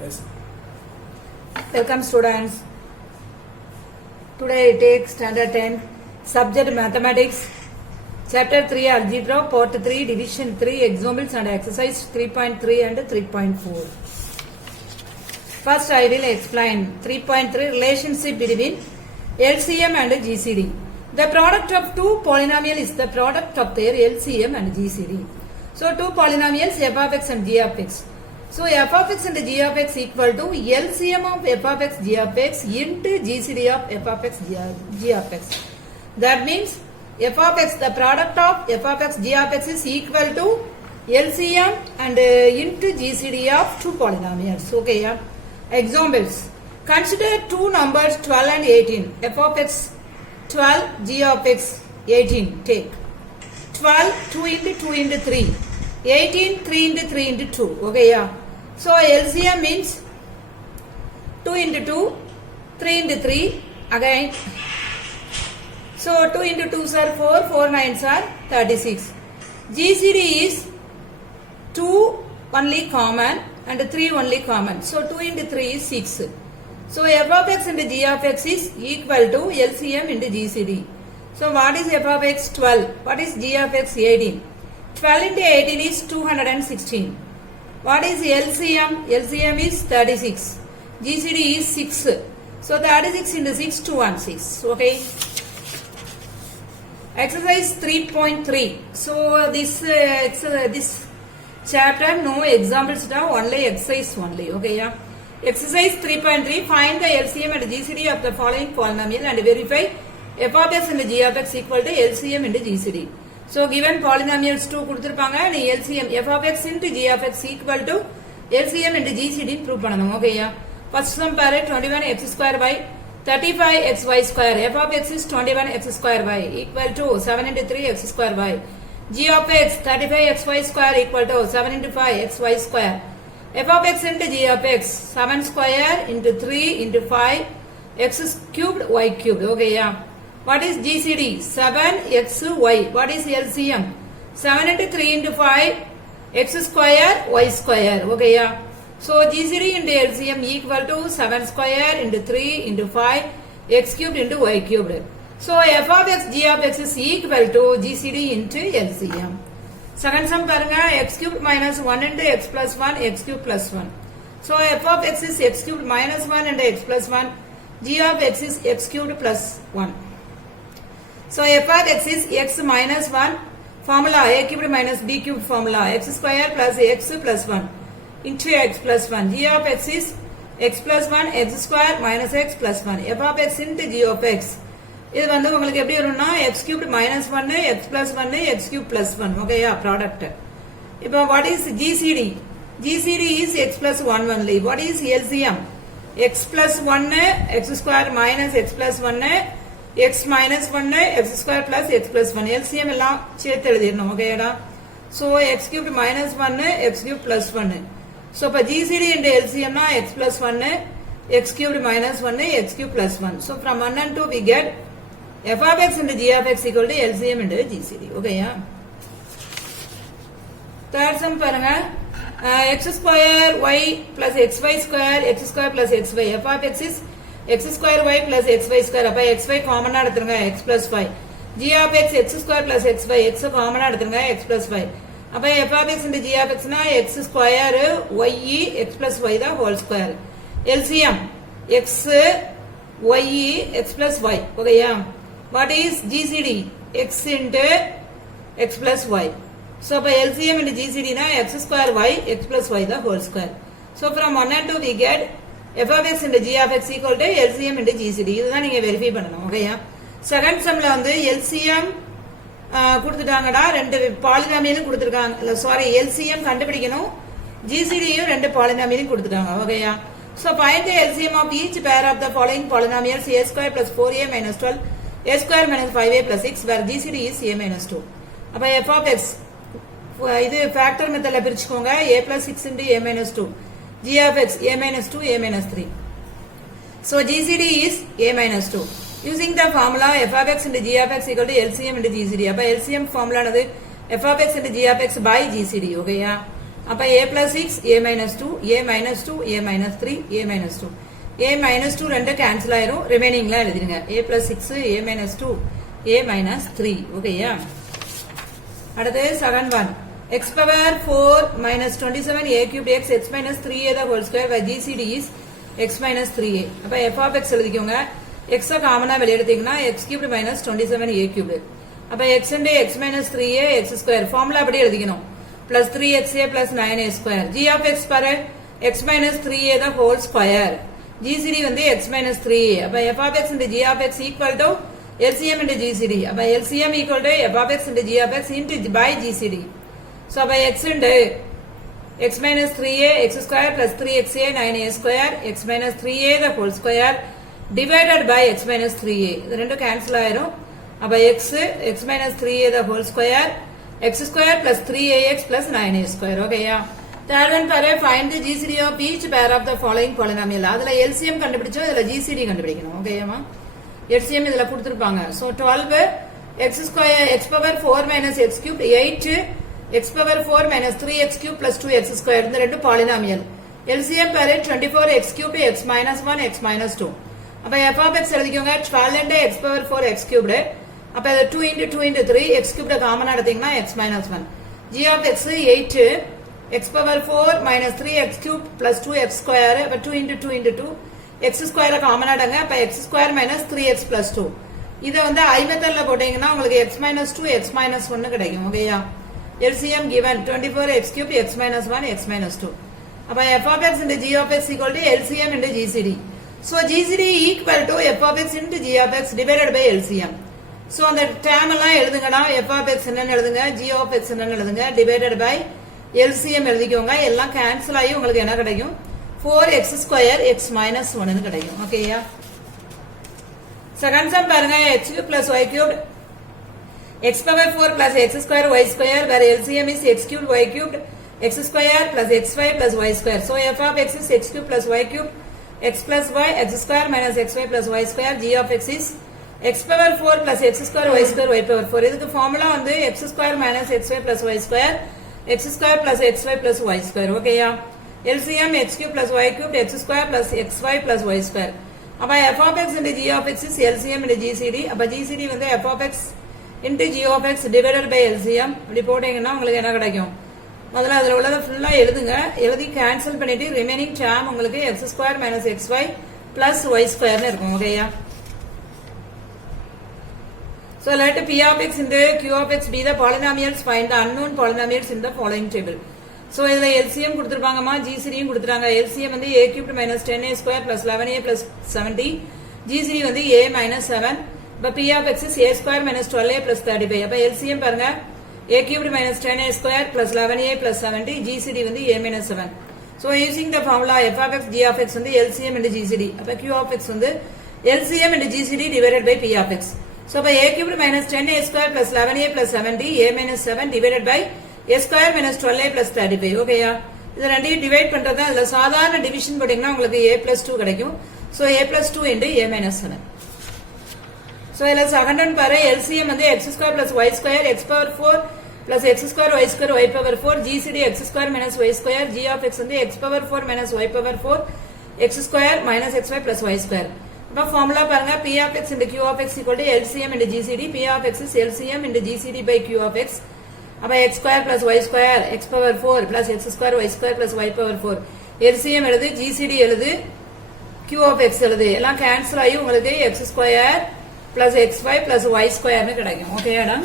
Yes. Welcome students. Today I take standard 10 subject mathematics chapter 3 algebra part 3 division 3 examples and exercise 3.3 and 3.4. First I will explain 3.3 relationship between LCM and GCD. The product of two polynomials is the product of their LCM and GCD. So two polynomials f of x and g of x. So f of x and g of x equal to LCM of f of x g of x into GCD of f of x g of x. That means f of x, the product of f of x g of x is equal to LCM and into GCD of two polynomials. Okay, yeah. Examples. Consider two numbers 12 and 18. F of x 12, g of x 18. Take 12, 2 into 2 into 3. 18, 3 into 3 into 2. Okay, yeah. So LCM means 2 into 2, 3 into 3. Again. So 2 into 2s are 4, 4 9s are 36. GCD is 2 only common and 3 only common. So 2 into 3 is 6. So f of x and g of x is equal to LCM into GCD. So what is f of x? 12. What is g of x? 18. 12 into 18 is 216. What is LCM? LCM is 36. GCD is 6. So 36 into 6, 216. Okay. Exercise 3.3. So this chapter no examples now, only exercise only. Okay, yeah. Exercise 3.3. Find the LCM and GCD of the following polynomial and verify f of x and g of x equal to LCM into GCD. So given polynomials 2 கொடுத்திருப்பாங்க and LCM f of x into g of x equal to LCM into GCD prove பண்ணணும். Okay, yeah. First sum பாரு 21x square y 35xy square. f of x is 21x square y equal to 7 into 3x square y. g of x 35xy square equal to 7 into 5xy square. f of x into g of x 7 square into 3 into 5 x cubed y cubed. Okay, yeah. What is GCD? 7xy. What is LCM? 7 into 3 into 5 x square y square. Okay, yeah. So GCD into LCM equal to 7 square into 3 into 5 x cubed into y cubed. So f of x g of x is equal to GCD into LCM. Second sum paranga x cubed minus 1 into x plus 1 x cubed plus 1. So f of x is x cubed minus 1 and x plus 1. G of x is x cubed plus 1. So f of x is x minus 1 formula a cubed minus b cubed formula x square plus x plus 1 into x plus 1. G of x is x plus 1 x square minus x plus 1. f of x into g of x. இது வந்து உங்களுக்கு எப்படி வரும்னா x cubed minus 1 x plus 1 x cubed plus 1. Okay, yeah, product. இப்போ what is GCD? GCD is x plus 1 only. What is LCM? x plus 1 x square minus x plus 1 x minus 1 x square plus x plus 1. LCM எல்லாம் சேர்த்து எழுதிரணும். ஓகேடா. So x cubed minus 1 x cubed plus 1. So இப்போ GCD into LCM னா x plus 1 x cubed minus 1 x cubed plus 1. So from 1 and 2 we get f of x into g of x equal to LCM into GCD. Okay, yeah. Third sum paranga x square y plus xy square x square plus xy. f of x is x square y plus xy square. அப்ப xy common ஆ எடுத்துருங்க x plus 5. g of x x square plus xy x common ஆ எடுத்துருங்க x plus 5. அப்ப f of x into g of x னா x square y x plus y தான் whole square. LCM x y x plus y. Okay, yeah. What is GCD? X into x plus y. So by LCM into GCD na x square y x plus y the whole square. So from 1 and 2 we get f of x into g of x equal to LCM into GCD. இதுதான் நீங்க verify பண்ணணும். ஓகேயா. Second சம்ல வந்து LCM கொடுத்துட்டாங்கடா, ரெண்டு பாலினாமியலும் கொடுத்துருக்காங்க. Sorry, LCM கண்டுபிடிக்கணும், GCDயும் ரெண்டு பாலினாமியலும் கொடுத்துட்டாங்க. ஓகேயா. So find the LCM of each pair of the following polynomials a square plus 4a minus 12 a square minus 5a plus 6 where GCD is a minus 2. அப்ப f of x இது factor மெத்தட்ல பிரிச்சுக்கோங்க. a plus 6 into a minus 2. g of x a minus 2 a minus 3. So GCD is a minus 2. Using the formula f of x into g of x equal to LCM into GCD. அப்ப LCM formula என்னது f of x into g of x by GCD. ஓகேயா. அப்ப a plus 6 a minus 2 a minus 2 a minus 3 a minus 2 a minus 2 ரெண்டு cancel ஆயிரும் ரிமைனிங்லாம் எழுதிருங்க a plus 6 a minus 2 a minus 3 ஓகேயா அடுத்து second one x power 4 minus 27 a cubed x x minus 3a the whole square by gcd is x minus 3a அப்ப f of x எழுதிக்கோங்க x காமனா வெளிய எடுத்தீங்கன்னா x cubed minus 27a cubed அப்ப x into x minus 3a x square formula அப்படியே எழுதிக்கணும் plus 3xa plus 9a square g of x பாரு x minus 3a the whole square gcd வந்து x minus 3a அப்ப f of x into g of x equal to LCM into GCD அப்ப LCM equal to f of x into g of x into by GCD so அப்ப x into x minus 3a x square plus 3xa 9a square x minus 3a the whole square divided by x minus 3a இது ரெண்டும் cancel ஆயிரும் அப்ப x minus 3a the whole square x square plus 3ax plus 9a square ஓகேயா third one பாரு find the GCD of each pair of the following polynomial அதுல LCM கண்டுபிடிச்சோம் இதுல GCD கண்டுபிடிக்கணும் ஓகேயாமா LCM இதுல கொடுத்திருப்பாங்க so 12 x square x power 4 minus x cubed 8 x power 4 minus 3x cubed plus 2x square இந்த ரெண்டு polynomial LCM பாரு 24 x cubed x minus 1 x minus 2 அப்ப f of x எழுதிக்கோங்க 12 into x power 4 x cubed அப்ப 2 into 2 into 3 x cubed காமனா எடுத்தீங்கன்னா x minus 1 g of x 8 x power 4 minus 3x cubed plus 2x square அப்ப 2 into 2 into 2 x square காமனா எடுங்க அப்ப x square minus 3x plus 2 இத வந்து I மெத்தட்ல போட்டீங்கன்னா உங்களுக்கு x minus 2 x minus 1 கிடைக்கும் ஓகேயா LCM given 24 x cubed x minus 1 x minus 2 அப்ப f of x into g of x equal to LCM into GCD so GCD equal to f of x into g of x divided by LCM so அந்த term எல்லாம் எழுதுங்கடா f of x என்னன்னு எழுதுங்க g of x என்னன்னு எழுதுங்க divided by LCM எழுதிக்கோங்க எல்லாம் cancel ஆகி உங்களுக்கு என்ன கிடைக்கும் 4x square x minus 1 ன்னு கிடைக்கும் ஓகேயா செகண்ட் சம் பாருங்க x cube plus y cubed x power 4 plus x square y square where LCM is x cubed y cubed x square plus xy plus y square so f of x is x cubed plus y cubed x plus y x square minus xy plus y square g of x is x power 4 plus x square y square y power 4 இதுக்கு formula வந்து x square minus xy plus y square x square plus xy plus y square ஓகேயா LCM x cube plus y cubed x square plus xy plus y square அப்ப f of x into g of x is LCM into GCD அப்ப GCD வந்து f of x into g of x divided by LCM இப்படி போட்டீங்கன்னா உங்களுக்கு என்ன கிடைக்கும் முதல்ல அதுல உள்ளத ஃபுல்லா எழுதுங்க எழுதி கேன்சல் பண்ணிட்டு ரிமைனிங் டேர்ம் உங்களுக்கு x square minus xy plus y square ன்னு இருக்கும் ஓகேயா So let P of x into Q of x be the polynomials. Find the unknown polynomials in the following table. So இதுல LCM கொடுத்திருப்பாங்கமா GCD யும் கொடுத்திருக்காங்க LCM வந்து a cubed minus 10a square plus 11a plus 70 GCD வந்து a minus 7 but P of x is a square minus 12a plus 35 அப்ப LCM பாருங்க a cubed minus 10a square plus 11a plus 70 GCD வந்து a minus 7 so using the formula f of x g of x வந்து LCM into GCD அப்ப Q of x வந்து LCM into GCD divided by P of x so by a cubed minus 10a square plus 11a plus 70 a minus 7 divided by a square minus 12a plus 35 ஓகேயா இத ரெண்டையும் divide பண்றதா இல்ல சாதாரண division போட்டீங்கன்னா உங்களுக்கு a plus 2 கிடைக்கும் so a plus 2 into a minus 7 so இதுல செகண்ட் ஒன் பாரு LCM வந்து x square plus y square x power 4 plus x square y square y power 4 GCD x square minus y square g of x வந்து x power 4 minus y power 4 x square minus xy plus y square அப்ப formula பாருங்க P of x into Q of x equal to LCM into GCD P of x is LCM into GCD by Q of x அப்ப x square plus y square x power 4 plus x square y square plus y power 4 LCM எழுது GCD எழுது Q of x எழுது எல்லாம் cancel ஆகி உங்களுக்கு x square plus xy plus y square ன்னு கிடைக்கும் ஓகேடா